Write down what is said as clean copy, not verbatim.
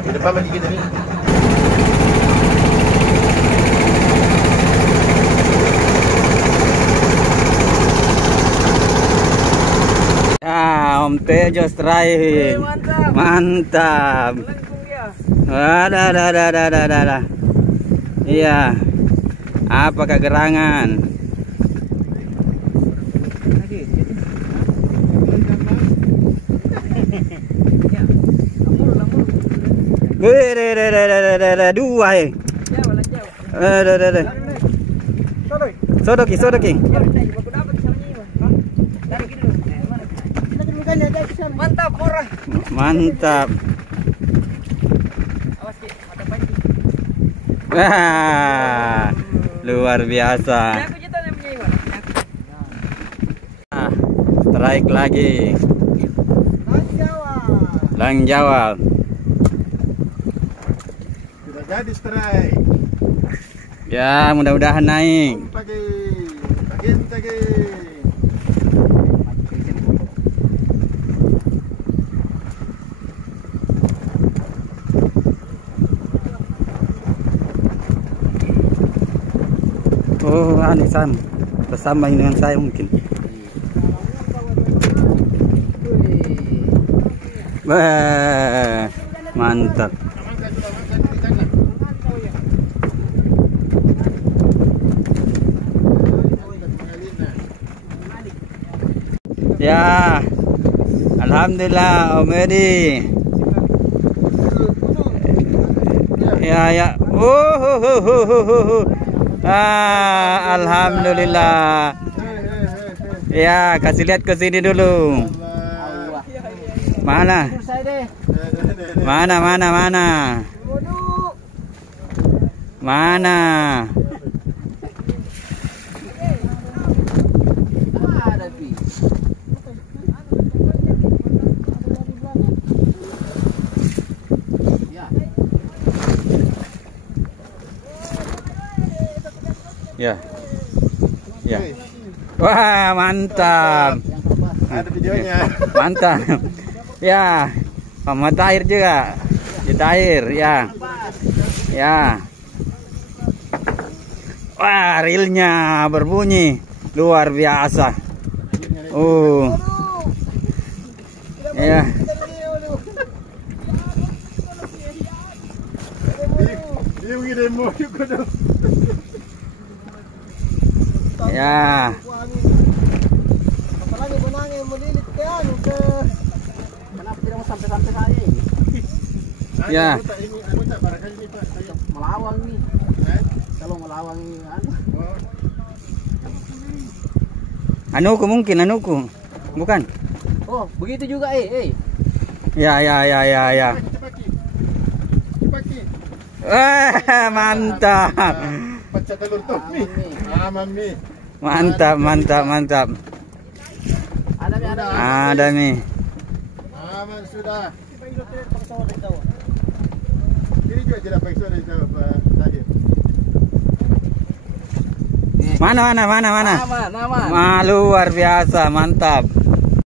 Di depan lagi kita nih. Om Tejo strike. Mantap. Ada. Iya. Apakah gerangan? Dua Sodoki. Mantap orang. Mantap. Wah, luar biasa. Strike lagi. Lang Jawa. Sudah jadi strike. Ya, mudah-mudahan naik. Pagi. Oh, Anisan bersama dengan saya mungkin. Wah, mantap. Ya, alhamdulillah Om Edi. Ya. Alhamdulillah. Ya, kasih lihat ke sini dulu. Mana? Ya. Wah, mantap. Ada videonya. Mantap. Ya, sama Tahir juga. Di Tahir, ya. Wah, reelnya berbunyi luar biasa. Ya. Ya. Apalagi benangnya melilit ke anu ke. Kenapa tidak mau sampai saya? Ya. Barangkali ini Pak, saya Melawang nih. Kalau melawang ini Anuku mungkin, bukan? Oh, begitu juga Ya. Wah, mantap. pecah telur Tommy. Aman nih. Mantap. Ada nih. Aman sudah. Ini juga tidak pakai suara itu Pak Tahir. Mana? Aman. Luar biasa, mantap.